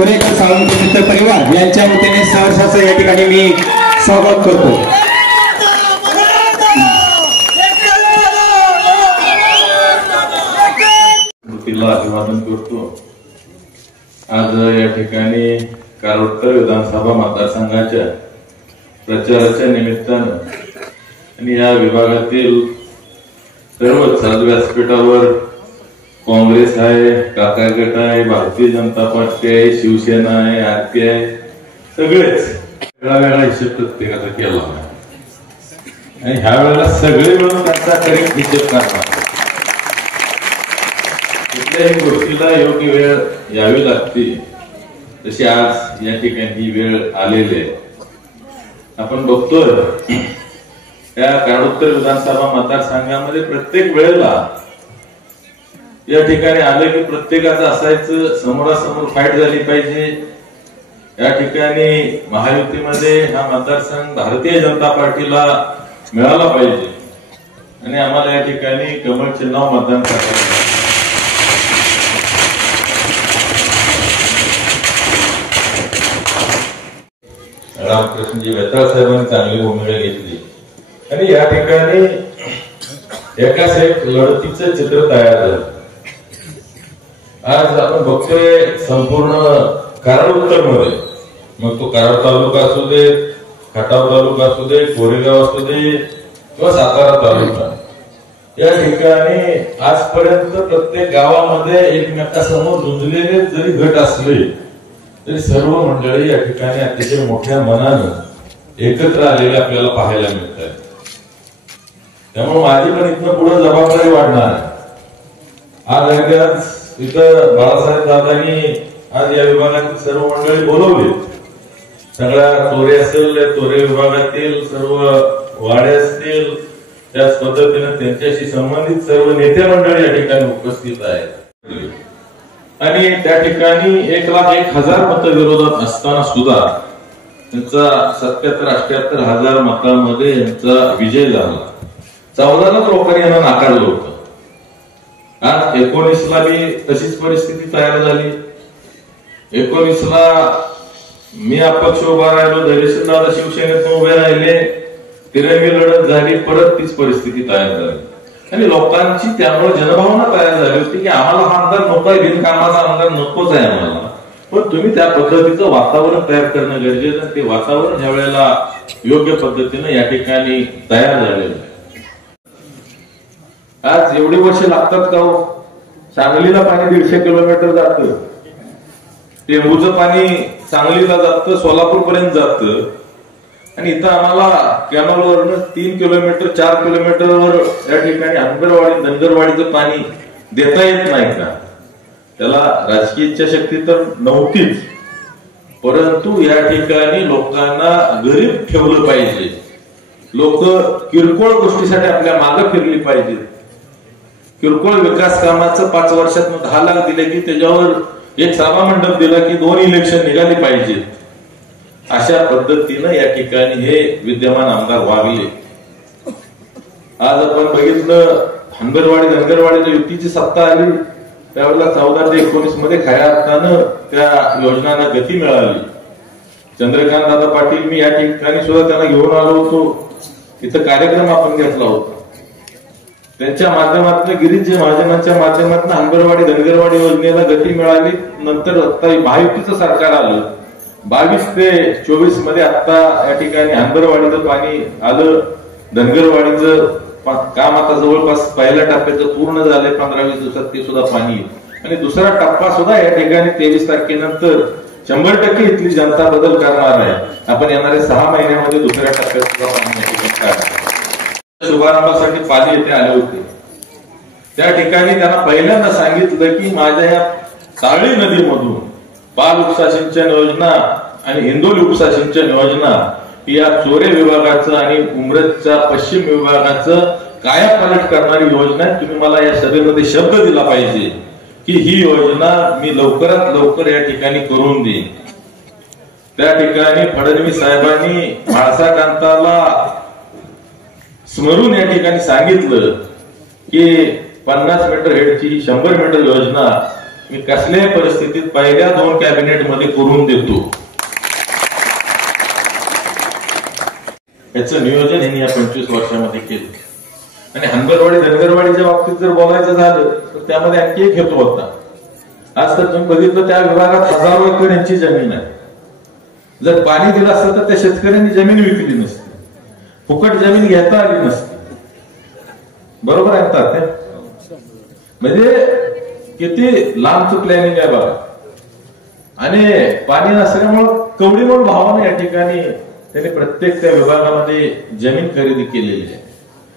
चोरेकर सावंत मित्र परिवार यांच्या वतीने सहर्षाचं या ठिकाणी मी स्वागत करतो। अभिवादन करतो। आज या ठिकाणी कारोत्तर विधानसभा मतदारसंघाच्या प्रचाराच्या निमित्तानं आणि या विभागातील सर्वच व्यासपीठावर काँग्रेस आहे, काका गट आहे, भारतीय जनता पार्टी आहे, शिवसेना आहे, आरपी आहे, सगळेच वेगळा हिशेब प्रत्येकाचा केला आणि ह्या वेळेला सगळे मिळून त्यांचा करेक्ट हिशेब करणार। कुठल्याही गोष्टीला योग्य वेळ यावी लागते, तशी आज या ठिकाणी ही वेळ आलेली आहे। आपण बघतोय त्या कारोत्तर विधानसभा मतदारसंघामध्ये प्रत्येक वेळेला या ठिकाणी आलं की प्रत्येकाचं असायचं समोरासमोर फाईट झाली पाहिजे। या ठिकाणी महायुतीमध्ये हा मतदारसंघ भारतीय जनता पार्टीला मिळाला पाहिजे आणि आम्हाला या ठिकाणी कमळ चिन्हावर मतदान करायचं। रामकृष्णजी वेताळ साहेबांनी चांगली भूमिका घेतली आणि या ठिकाणी एकाच एक लढतीचं चित्र तयार झालं। आज आपण बघतोय संपूर्ण कराड उत्तर मध्ये, मग तो कराड तालुका असू दे, खटाव तालुका असू दे, कोरेगाव असू दे किंवा सातारा तालुका, या ठिकाणी आजपर्यंत प्रत्येक गावामध्ये एकमेकासमोर झुंजलेले जरी गट असले तरी सर्व मंडळी या ठिकाणी अतिशय मोठ्या मनानं एकत्र आलेले आपल्याला पाहायला मिळत आहेत। त्यामुळे माझी पण इथनं पुढे जबाबदारी वाढणार आहे। आज इथं बाळासाहेब दादांनी आज या विभागातील सर्व मंडळी बोलवली, सगळ्या तोरे असेल, तोरे विभागातील सर्व वाडे असतील, त्याच पद्धतीने त्यांच्याशी संबंधित सर्व नेते मंडळी या ठिकाणी उपस्थित आहेत आणि त्या ठिकाणी 1,01,000 मतविरोधात असताना सुद्धा त्यांचा 77-78 हजार मतांमध्ये यांचा विजय झाला। 14 लोकांनी यांना नाकारलं होतं। आज 19ला बी तशीच परिस्थिती तयार झाली। 19ला मी अपक्ष उभा राहिलो, धैर्यशील दादा शिवसेनेतून उभे राहिले, तिरंगी लढत झाली, परत तीच परिस्थिती तयार झाली आणि लोकांची त्यामुळे जनभावना तयार झाली होती की आम्हाला हा आमदार नको आहे, बिनकामाचा आमदार नकोच आहे आम्हाला, पण तुम्ही त्या पद्धतीचं वातावरण तयार करणं गरजेचं आहे। ते वातावरण ह्या वेळेला योग्य पद्धतीने या ठिकाणी तयार झालेलं आहे। आज एवढी वर्ष लागतात का हो? सांगलीला पाणी 150 किलोमीटर जातं, टेंबूचं पाणी सांगलीला जातं, सोलापूर पर्यंत जातं आणि इथं आम्हाला कॅनॉलवरनं 3 किलोमीटर 4 किलोमीटरवर या ठिकाणी आंबरवाडी धनगरवाडीचं पाणी देता येत नाही का? त्याला राजकीय इच्छाशक्ती तर नव्हतीच, परंतु या ठिकाणी लोकांना गरीब ठेवलं पाहिजे, लोक किरकोळ गोष्टीसाठी आपल्या मागे फिरली पाहिजे। किरकोळ विकास कामाचं 5 वर्षात 10 लाख दिले की त्याच्यावर एक सभा मंडप दिला की 2 इलेक्शन निघाली पाहिजेत, अशा पद्धतीनं या ठिकाणी हे विद्यमान आमदार वागले। आज आपण बघितलं हंबरवाडी धनगरवाडीच्या युतीची सत्ता आली त्यावेळेला 14 ते 19 मध्ये खऱ्या अर्थानं त्या योजनांना गती मिळाली। चंद्रकांत दादा पाटील, मी या ठिकाणी सुद्धा त्यांना घेऊन आलो होतो, इथं कार्यक्रम आपण घेतला होता, त्यांच्या माध्यमातून गिरीश महाजनांच्या माध्यमातून हंबरवाडी धनगरवाडी योजनेला गती मिळाली। नंतर आता महायुतीचं सरकार आलं, 22 ते 24 मध्ये आता या ठिकाणी हंबरवाडीचं पाणी आलं, धनगरवाडीचं काम आता जवळपास पहिल्या टप्प्याचं पूर्ण झालंय, 15-20 दिवसात ते सुद्धा पाणी, आणि दुसरा टप्पा सुद्धा या ठिकाणी 23 तारखेनंतर 100% इथली जनता बदल करणार आहे। आपण येणाऱ्या 6 महिन्यामध्ये दुसऱ्या टप्प्यात सुद्धा पाणी शुभारंभासाठी पाणी येथे आले होते। त्या ठिकाणी त्यांना पहिल्यांदा सांगितलं की माझ्या या ताळी नदीमधून पाल उपसा सिंचन योजना आणि हिंदोली उपसा सिंचन योजना या चोरे विभागाचं आणि उमरजच्या पश्चिम विभागाचं कायापालट करणारी योजना आहे। तुम्ही मला या सभेमध्ये शब्द दिला पाहिजे की ही योजना मी लवकरात लवकर या ठिकाणी करून देईन। त्या ठिकाणी फडणवीस साहेबांनी म्हाळसाकांताला स्मरून या ठिकाणी सांगितलं की 50 मीटर हेडची 100 मीटर योजना मी कसल्याही परिस्थितीत पहिल्या 2 कॅबिनेट मध्ये करून देतो. याचं नियोजन यांनी या 25 वर्षामध्ये केलं. आणि हनगरवाडी धनगरवाडीच्या बाबतीत जर बोलायचं झालं तर त्यामध्ये आणखी एक हेतू होता. आज तर तुम्ही बघितलं त्या विभागात हजारो एकर यांची जमीन आहे. जर पाणी दिलं असतं तर त्या शेतकऱ्यांनी जमीन विकली नसती, फुकट जमीन घेता आली नसती. बरोबर आहे तात्या? म्हणजे किती लांबचं प्लॅनिंग आहे बघा. आणि पाणी नसल्यामुळं कवडीमोल भावाने या ठिकाणी त्यांनी प्रत्येक त्या विभागामध्ये जमीन खरेदी केलेली आहे.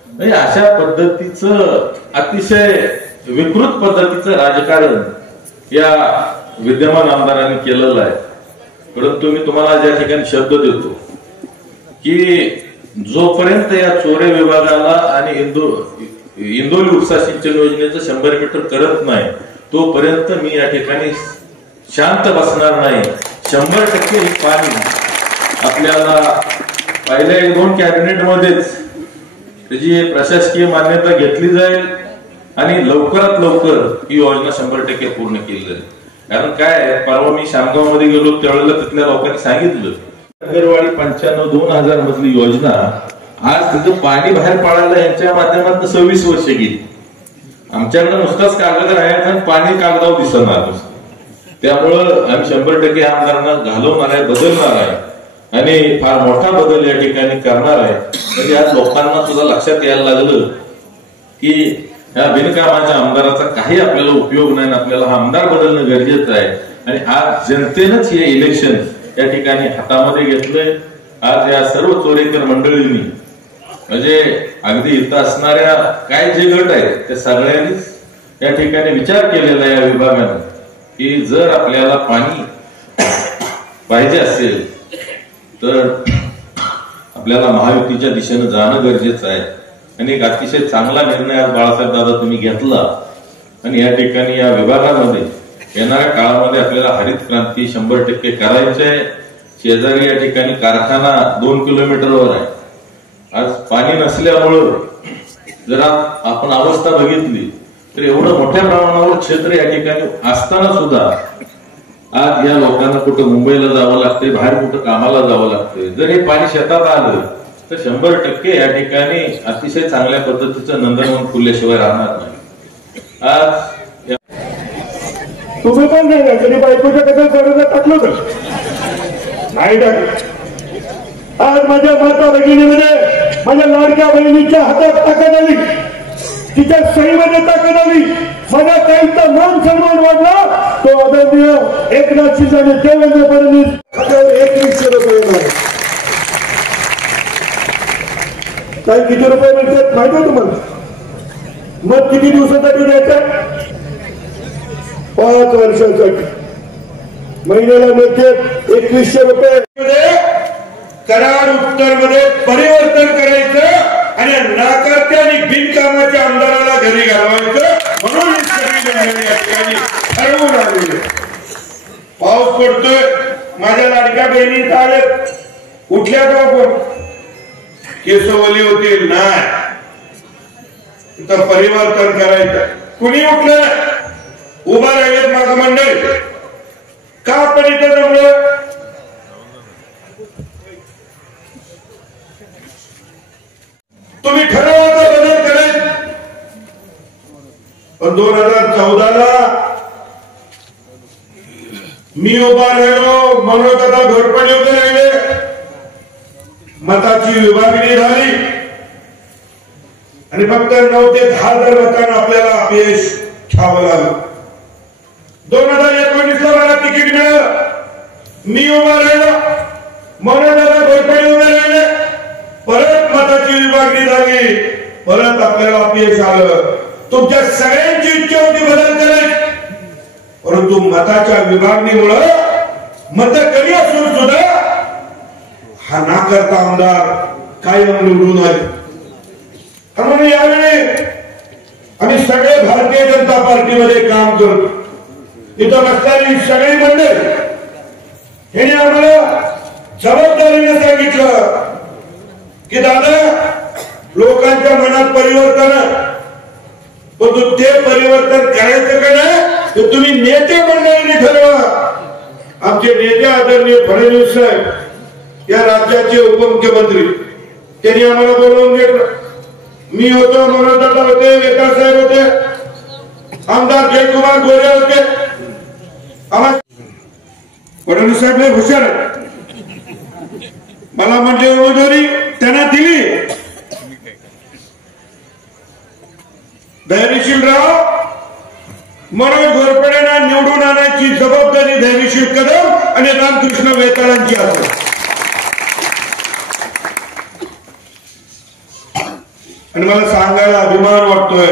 म्हणजे अशा पद्धतीचं अतिशय विकृत पद्धतीचं राजकारण या विद्यमान आमदारांनी केलेलं आहे. परंतु मी तुम्हाला ज्या ठिकाणी शब्द देतो की जोपर्यंत या चोरे विभागाला आणि इंदोरी उपसा सिंचन योजनेचं 100 मीटर करत नाही तोपर्यंत मी या ठिकाणी शांत बसणार नाही. 100% हे पाणी आपल्याला पहिल्या 1-2 कॅबिनेट मध्येच त्याची प्रशासकीय मान्यता घेतली जाईल आणि लवकरात लवकर ही योजना 100% पूर्ण केली जाईल. कारण काय, परवा मी शामगाव मध्ये गेलो त्यावेळेला तिथल्या लोकांनी सांगितलं नगरवाडी 95-2000 मधली योजना आज तिथं पाणी बाहेर पाडायला यांच्या माध्यमातून 26 वर्ष गेली. आमच्याकडे नुसताच कागद राहायचा आणि पाणी कागदावर दिसणार नुसतं. त्यामुळं आम्ही 100% आमदारांना घालवणार आहे, बदलणार आहे आणि फार मोठा बदल या ठिकाणी करणार आहे. म्हणजे आज लोकांना सुद्धा लक्षात यायला लागलं की या बिनकामाच्या आमदाराचा काही आपल्याला उपयोग नाही, आपल्याला हा आमदार बदलणं गरजेचं आहे. आणि आज जनतेनंच हे इलेक्शन या ठिकाणी हातामध्ये घेतलंय. आज या सर्व चोरेकर मंडळींनी म्हणजे अगदी इथं असणाऱ्या काय जे गट आहेत त्या सगळ्यांनीच या ठिकाणी विचार केलेला या विभागाने की जर आपल्याला पाणी पाहिजे असेल तर आपल्याला महायुतीच्या दिशेनं जाणं गरजेचं आहे. आणि एक अतिशय चांगला निर्णय आज बाळासाहेब दादा तुम्ही घेतला. आणि या ठिकाणी या विभागामध्ये येणाऱ्या काळामध्ये आपल्याला हरित क्रांती 100% करायची आहे. शेजारी या ठिकाणी कारखाना 2 किलोमीटरवर आहे. आज पाणी नसल्यामुळं जर आपण अवस्था बघितली तर एवढं मोठ्या प्रमाणावर क्षेत्र या ठिकाणी असताना सुद्धा आज या लोकांना कुठं मुंबईला जावं लागतंय, बाहेर कुठं कामाला जावं लागतंय. जर हे पाणी शेतात आलं तर 100% या ठिकाणी अतिशय चांगल्या पद्धतीचं नंदनवन फुलल्याशिवाय राहणार नाही. आज तुम्ही पण नाही कधी बायकोच्या कथा जरूर टाकलं तर नाही टाकलं. आज माझ्या माता भगिनीमध्ये माझ्या लाडक्या बहिणीच्या हातात ताकद आली, तिच्या सहीमध्ये ताकद आली. माझ्या ताईचा मान सन्मान वाढला. तो आदरणीय एकनाथ शिंदे आणि देवेंद्र फडणवीस खात्यावर 2100 रुपये मिळाले. काही किती रुपये मिळतात माहिती आहे तुम्हाला? मग किती दिवसासाठी द्यायचं? 5 वर्षासाठी. महिन्याला मिळते 2100 रुपये. कराड उत्तर मध्ये परिवर्तन करायचं आणि नाकारत्या आणि बिनकामाच्या आमदाराला घरी घालवायचं म्हणून ही सगळी मंडळी या ठिकाणी ठरवून आलेली. पाऊस पडतोय, माझ्या लाडक्या बहिणी आले उठल्या का पण केसवली होतील नाही, तिथं परिवर्तन करायचं. कुणी उठलं उभा राहिलेत माझं मंडळ का आपण इथं जमलं? तुम्ही ठरवता बदल करायचं. पण 2014ला मी उभा राहिलो म्हणून आता घोरपडे उभे राहिले. मताची विभागणी झाली आणि फक्त 9 ते 10 हजार मतांना आपल्याला अपयश घ्यावं लागलं. 2019ला मला तिकीट मिळालं, मी उभा राहिलो म्हणून आता घोरपडे उभे राहिले. परत मताची विभागणी झाली, परत आपल्याला अपयश आलं. तुमच्या सगळ्यांची इच्छा होती बदल करायची, परंतु मताच्या विभागणीमुळे मत कमी असून सुद्धा हा नाकारता आमदार कायम निवडून आले. म्हणून यावेळी आम्ही सगळे भारतीय जनता पार्टीमध्ये काम करतो. इथं बसणारी सगळी मंडळी हे आम्हाला जबाबदारीने सांगितलं की दादा लोकांच्या मनात परिवर्तन, परंतु ते परिवर्तन करायचं का नाही ते तुम्ही नेते मंडळीने ठरवा. आमचे नेते आदरणीय फडणवीस साहेब या राज्याचे उपमुख्यमंत्री, त्यांनी आम्हाला बोलवून घेतलं. मी होतो, मनोजदादा होते, विकास साहेब होते, आमदार जयकुमार गोरे होते. आम्हाला फडणवीस साहेब लय हुशार आहे. मला म्हणजे उमेदवारी त्यांना दिली. धैर्यशीलराव मनोज घोरपडेंना निवडून आणायची जबाबदारी धैर्यशील कदम आणि रामकृष्ण वेताळांची असेल. आणि मला सांगायला अभिमान वाटतोय,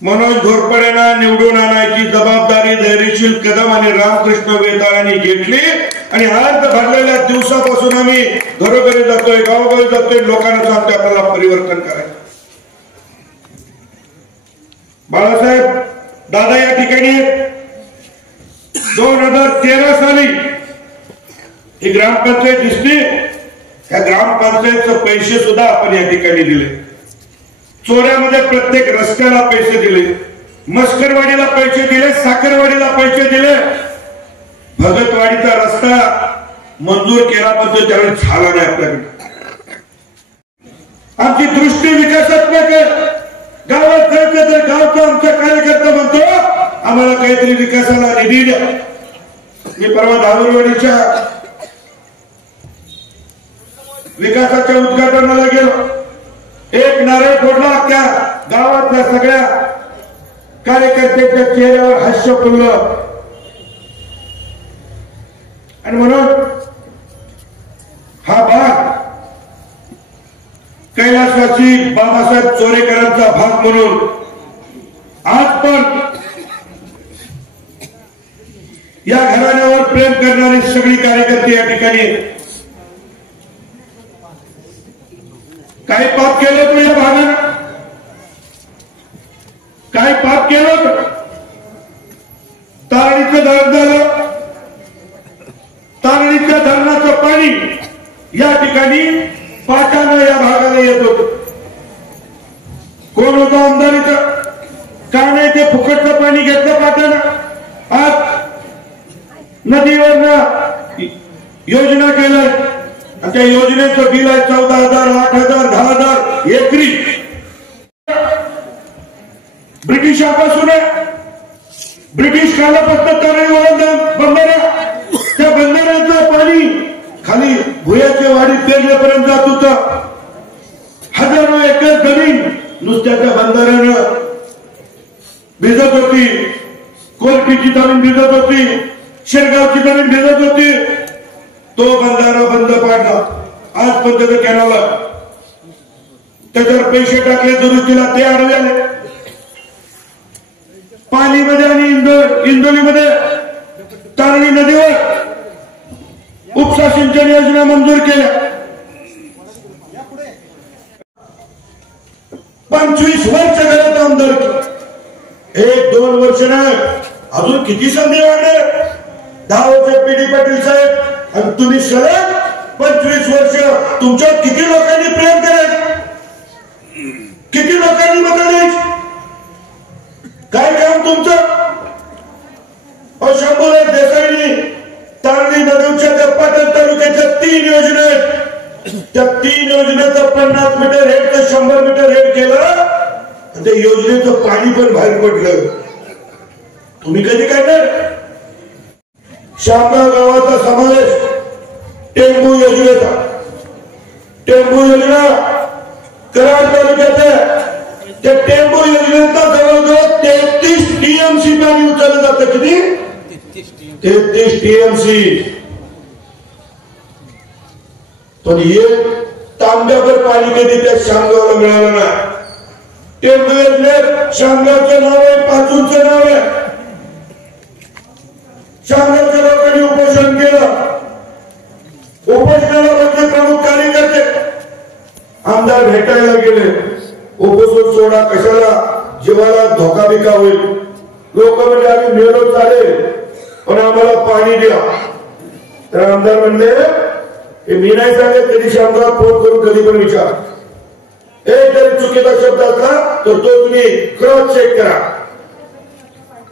मनोज घोरपडेंना निवडून आणायची जबाबदारी धैर्यशील कदम आणि रामकृष्ण वेताळांनी घेतली. आणि अर्ध भरलेल्या दिवसापासून आम्ही घरोघरी जातोय, गावोगावी जातोय, लोकांना सांगतोय आपल्याला परिवर्तन करायचं. बाळासाहेब दादा या ठिकाणी 2013 साली ही ग्रामपंचायत दिसली. या ग्रामपंचायतचे पैसे सुद्धा आपण या ठिकाणी दिले. चोऱ्यामध्ये प्रत्येक रस्त्याला पैसे दिले, मस्करवाडीला पैसे दिले, साखरवाडीला पैसे दिले. भगतवाडीचा रस्ता मंजूर केला पण तो त्यावेळी झाला नाही आपल्याकडे. आमची दृष्टी विकासात्मक आहे. गावात जायचं तर गावचा आमचा कार्यकर्ता म्हणतो आम्हाला काहीतरी विकासाला निधी द्या. मी परवा धावरवाडीच्या विकासाच्या उद्घाटनाला गेलो. एक नारळ फोडला, त्या गावातल्या सगळ्या कार्यकर्त्यांच्या चेहऱ्यावर हास्य फुललं. आणि म्हणून हा भाग कैलासवासी बाबासाहेब चोरेकरांचा भाग म्हणून आज पण या घराण्यावर प्रेम करणारी सगळी कार्यकर्ते या ठिकाणी. काय पाप केलं तो या भागानं, काय पाप केलं. तारणीचं धरण झालं, तारणीच्या धरणाचं पाणी या ठिकाणी पाटानं या भागाला येत होत. कोण होतं आमदारीचं, काय नाही ते फुकटचं पाणी घेतलं पाटानं. आज नदीवर योजना केल्या, त्या योजनेचं बिल आहे 14,000, 8,000, 10,000 एकरी. ब्रिटिशापासून ब्रिटिश कालापासून तरी बंधारा, त्या बंधाऱ्याचं पाणी खाली भुयाच्या वाडीत पेरल्यापर्यंत जात होतं. हजारो एकर जमीन नुसत्याच्या बंधाऱ्यानं भिजत होती. कोलपीची जमीन भिजत होती, शेरगावची जमीन भिजत होती. तो बंधारा बंद पाडला. आज पण त्याचं कॅनल त्याच्यावर पैसे टाकले दुरुस्तीला, ते आडवे आले. पालीमध्ये आणि इंदोलीमध्ये तारणी नदीवर उपसा सिंचन योजना मंजूर केल्या. 25 वर्ष घरात आमदार, 1-2 वर्ष नाही, अजून किती संधी वाढणार. 10 वर्ष पीडी पाटील साहेब आणि तुम्ही सलग 25 वर्ष. तुमच्यावर किती लोकांनी प्रेम करायचं, किती लोकांनी मदत द्यायची, काय काम तुमचं. शंभूराज देसाईंनी तारणी नदीच्या त्या पाटण तालुक्याच्या 3 योजना आहेत. त्या 3 योजनेचं 50 मीटर हेड तर 100 मीटर हेड केलं. त्या योजनेचं पाणी पण बाहेर पडलं. तुम्ही कधी करणार. शामगाव गावाचा समावेश टेंबू योजनेचा. टेंबू योजना कराड तालुक्यात आहे. त्या टेंबू योजनेचा जवळजवळ 33 टीएमसी पाणी उचललं जातं. किती? 33 टीएमसी. पण एक तांब्याभर पाणी कधी त्या शामगावला मिळालं नाही. टेंबू योजनेत शामगावचं नाव आहे, पाचूरचं नाव आहे. शामगावच्या लोकांनी उपोषण केलं. उपोषणाला बसले प्रमुख कार्यकर्ते. आमदार भेटायला गेले. उपोषण सोडा, कशाला, जीवाला धोका बिका होईल. लोक म्हणजे आम्ही मेलो चालेल पण आम्हाला पाणी द्या. तर आमदार म्हणले मी नाही सांगत, कधी शामगाव फोन करून कधी पण विचार. एक जरी चुकीचा शब्द असला तर तो तुम्ही क्रॉस चेक करा.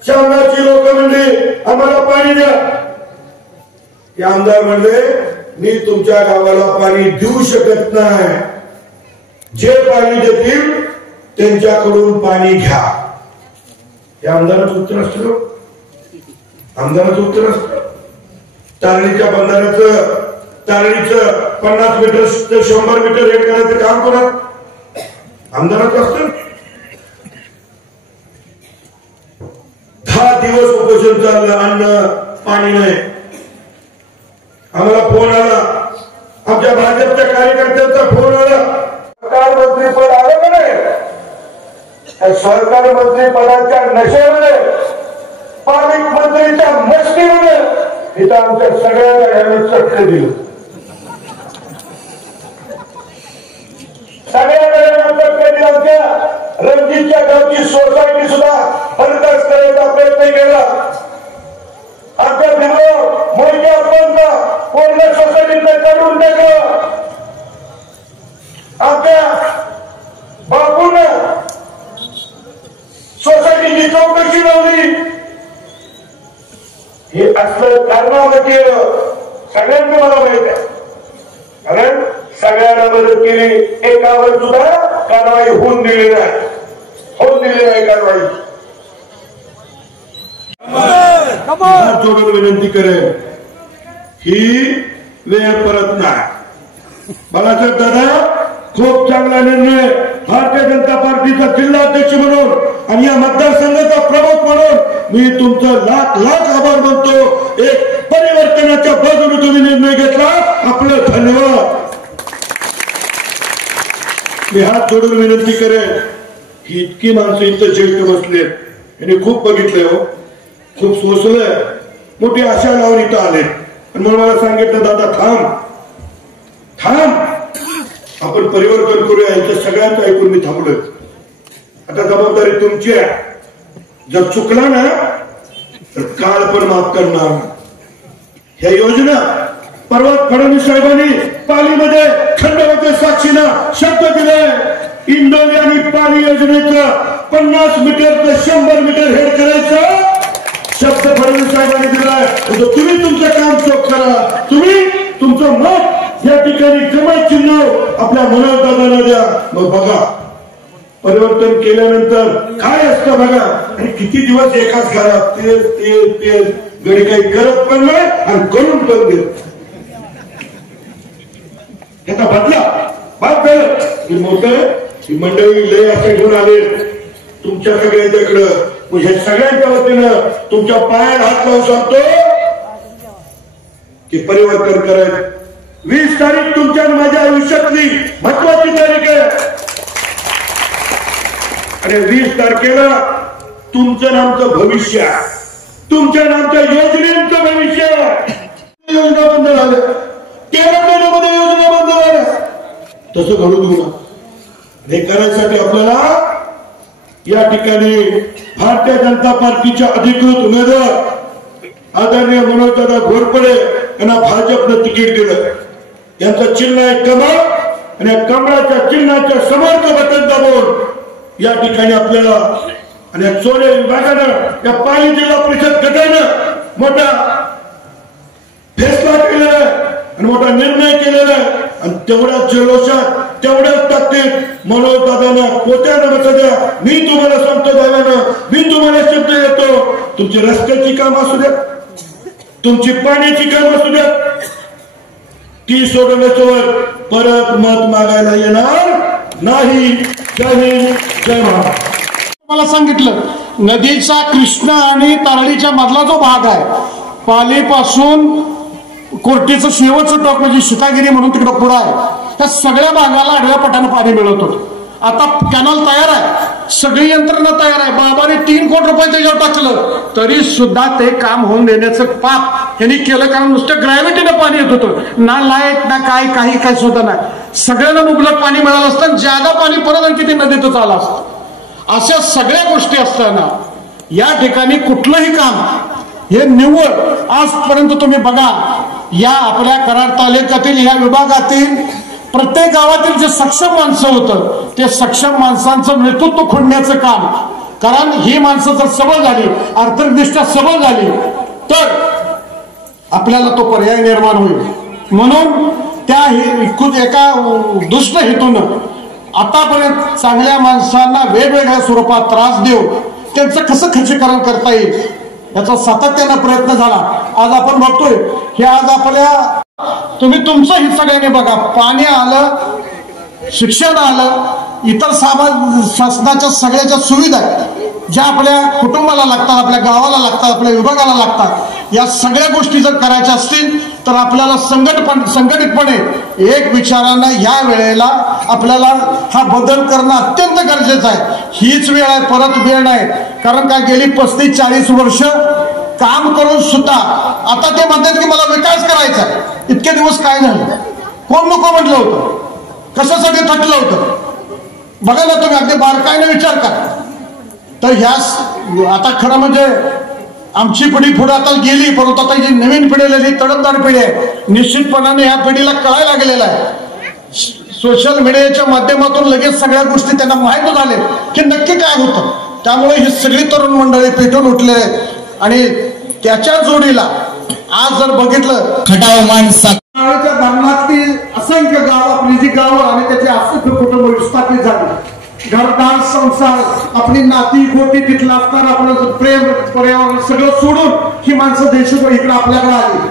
शामनाची लोक म्हणले आम्हाला पाणी द्या. ते आमदार म्हणले मी तुमच्या गावाला पाणी देऊ शकत नाही, जे पाणी देतील त्यांच्याकडून पाणी घ्या. हे आमदाराचं उत्तर असतं. आमदाराचं उत्तर असतं. तारणीच्या बंधाऱ्याचं तारणीचं 50 मीटर ते 100 मीटर हेड करायचं काम कोणात? आमदाराचं असतं. 10 दिवस उपोषण चाललं, अन्न पाणी नाही. आम्हाला फोन आला, आमच्या भाजपच्या कार्यकर्त्यांचा फोन आला, सरकार मंत्री पद आलं का नाही? त्या सरकार मंत्री पदाच्या नशेमध्ये, पालिक मंत्रीच्या मस्तीमध्ये इथं आमच्या सगळ्या गाड्यांना चटके दिलं. सगळ्या गाड्यांना चटके दिलं. आमच्या रणजितच्या गावची सोसायटी सुद्धा बरखास्त करायचा प्रयत्न केला. आमच्या भिवो मोहिते पंत पूर्ण सोसायटीतनं काढून टाकलं. आमच्या बापून सोसायटीची चौकशी लावली. हे असलं कारणावं केलं. सगळ्यांचं मला माहित आहे, कारण सगळ्यांना मदत केली. एकावर सुद्धा कारवाई होऊन दिली नाही, कारवाई. जोडून विनंती करेन, ही वेळ परत नाही. बाळासाहेब दादा खूप चांगला निर्णय. भारतीय जनता पार्टीचा जिल्हाध्यक्ष म्हणून आणि या मतदारसंघाचा प्रमुख म्हणून मी तुमचं लाख लाख आभार मानतो. एक परिवर्तनाच्या बाजूने तुम्ही निर्णय घेतला, आपलं धन्यवाद. मी हात जोडून विनंती करेन, ही इतकी माणसं इथं ज्येष्ठ बसले, यांनी खूप बघितलंय हो, खूप सोसलंय, मोठी आशा लावून इथं आले. आणि म्हणून मला सांगितलं दादा थांब थांब, आपण परिवर्तन करूया. यांचं सगळ्यांचं ऐकून मी थांबलोय. आता जबाबदारी तुमची आहे. जर चुकला ना तर काळ पण माफ करणार. ह्या योजना परवा फडणवीस साहेबांनी पालीमध्ये खंडवते साक्षीनं शब्द दिलाय. इंदोरी आणि पाली योजनेचं 50 मीटर ते 100 मीटर हेड करायचं शब्द फडणवीस साहेबांनी दिलाय. तुम्ही तुमचं काम चोख करा. तुम्ही तुमचं मत या ठिकाणी कमळ चिन्ह आपल्या मनोज दादांना द्या. मग बघा परिवर्तन केल्यानंतर काय असतं बघा. आणि किती दिवस एकाच घरात तेच तेच तेच, गडी काही करत पण नाही आणि करून पण देत. त्याचा बदला बाद झालं की मोठं ही मंडळी लय असं घेऊन आले तुमच्या सगळ्यांच्याकडं. हे सगळ्यांच्या वतीनं तुमच्या पायाला हात लावून सांगतो की परिवर्तन करायचं. 20 तारीख तुमच्या माझ्या आयुष्यातली महत्वाची तारीख आहे. आणि 20 तारखेला तुमचं नामचं भविष्य, तुमच्या नामच्या योजनेचं भविष्य. योजना बंद झाल्या, 13 महिन्यामध्ये योजना बंद झाल्या. तसं घडू देऊ नका. हे करायसाठी आपल्याला या ठिकाणी भारतीय जनता पार्टीच्या अधिकृत उमेदवार आदरणीय मनोजदादा घोरपडे यांना भाजपनं तिकीट दिलं. यांचं चिन्ह आहे कमळ आणि या कमळाच्या चिन्हाच्या समोरचं बटन दाबून या ठिकाणी आपल्याला आणि चोरे विभागानं या पाली जिल्हा परिषद गटानं मोठा फैसला केलेला आहे आणि मोठा निर्णय केलेला आहे. आणि तेवढ्याच जल्लोषात तेवढ्याच ताकदीत मनोज दादांना कोट्यानं मतं द्या. मी तुम्हाला सांगतो दादांना, मी तुम्हाला शब्द देतो, तुमची रस्त्याची काम असू द्या, तुमची पाण्याची काम असू द्या, ती सोडवल्याशिवाय परत मत मागायला येणार नाही. जय हिंद, जय महाराष्ट्र. मला सांगितलं नदीचा कृष्णा आणि तारळीच्या मधला जो भाग आहे, पालीपासून कोर्टीचं शेवटचं टोक म्हणजे सुतागिरी म्हणून तिकडे पुढं आहे, त्या सगळ्या भागाला आडव्या पटानं पाणी मिळत होतं. आता कॅनल तयार आहे, सगळी यंत्रणा तयार आहे. बाबाने 3 कोटी रुपये त्याच्यावर टाकलं तरी सुद्धा ते काम होऊन देण्याचं पाप यांनी केलं. कारण नुसतं ग्रॅव्हिटीनं पाणी येत होतं, ना लाईट ना काही सुद्धा नाही. सगळ्यांना मुबलक पाणी मिळालं असतं, ज्यादा पाणी परत आणखी ते नदीतच आलं असतं. अशा सगळ्या गोष्टी असताना या ठिकाणी कुठलंही काम हे निव्वळ आजपर्यंत तुम्ही बघा, या आपल्या कराड तालुक्यातील या विभागातील प्रत्येक गावातील जे सक्षम माणसं होतं ते सक्षम माणसांचं नेतृत्व खोडण्याचं काम कारण ही माणसं जर सबळ झाली, आर्थिकदृष्ट्या सबळ झाली तर आपल्याला तो पर्याय निर्माण होईल. म्हणून त्या एका दुष्ट हेतून आतापर्यंत चांगल्या माणसांना वेगवेगळ्या स्वरूपात त्रास देऊ त्यांचं कसं खच्चीकरण करता येईल याचा सातत्यानं प्रयत्न झाला. आज आपण बघतोय की आज आपल्या तुम्ही तुमचं ही सगळ्यांनी बघा, पाणी आलं, शिक्षण आलं, इतर शासनाच्या सगळ्याच्या सुविधा ज्या आपल्या कुटुंबाला लागतात, आपल्या गावाला लागतात, आपल्या विभागाला लागतात, या सगळ्या गोष्टी जर करायच्या असतील तर आपल्याला संघटितपणे एक विचारानं या वेळेला आपल्याला हा बदल करणं अत्यंत गरजेचं आहे. हीच वेळ आहे, परत वेळ नाही. कारण काय गेली 35-40 वर्ष काम करून सुद्धा आता ते म्हणतात की मला विकास करायचा आहे. इतके दिवस काय झालं? कोण नको म्हटलं होतं? कशासाठी थकलं होतं? बघा ना तुम्ही, अगदी बारकाईने विचार करा. तर ह्या आता खरं म्हणजे आमची पिढी पुढे आता गेली, परंतु आता जी नवीन पिढी आलेली तडफदार पिढी आहे, निश्चितपणाने ह्या पिढीला कळायला लागलेला आहे. सोशल मीडियाच्या माध्यमातून लगेच सगळ्या गोष्टी त्यांना माहीत झाले की नक्की काय होतं. त्यामुळे ही सगळी तरुण मंडळी पेटून उठले आहेत आणि त्याच्या जोडीला आज जर बघितलं खटाव माणसा धरणातील असंख्य गाव, आपली जी गावं आणि त्याचे असंख्य कुटुंब विस्थापित झाले, घरदार संसार, आपली नाती गोती तिथलं असताना आपलं प्रेम पर्यावरण सगळं सोडून ही माणसं देशभर इकडे आपल्याकडे आली.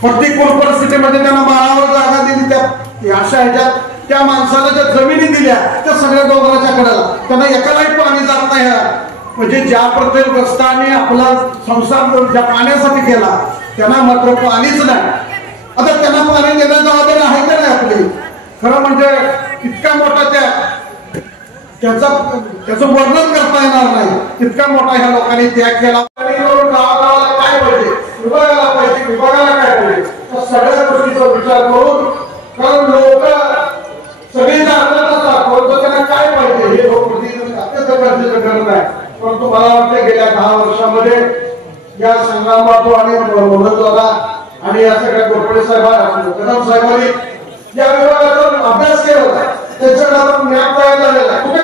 प्रतिकूल परिस्थितीमध्ये त्यांना माळावर जागा दिली. त्या अशा ह्याच्यात त्या माणसाला ज्या जमिनी दिल्या त्या सगळ्या डोंगराच्या कडेला, त्यांना एकालाही पाणी जात नाही. म्हणजे ज्या प्रत्येकग्रस्तांनी आपला संसार ज्या पाण्यासाठी केला त्यांना मात्र पाणीच नाही. आता त्यांना पाणी देण्याची जबाबदारी आहे का नाही आपली? खरं म्हणजे इतका मोठा त्याचं वर्णन करता येणार नाही, इतका मोठा ह्या लोकांनी त्याग केला. गावागावाला काय पाहिजे, विभागाला पाहिजे, विभागाला काय पाहिजे, त्या सगळ्या गोष्टीचा विचार करून, कारण लोक सगळी परंतु त्यांना काय पाहिजे हे अत्यंत गरजेचं ठरत आहे. परंतु मला वाटतं गेल्या 10 वर्षामध्ये या संग्रामातून आणि मोहनदादा आणि या सगळ्या घोरपडे साहेब, कदम साहेबांनी या विभागाचा अभ्यास केला होता, त्याच्याकडे मॅप तयार झालेला आहे.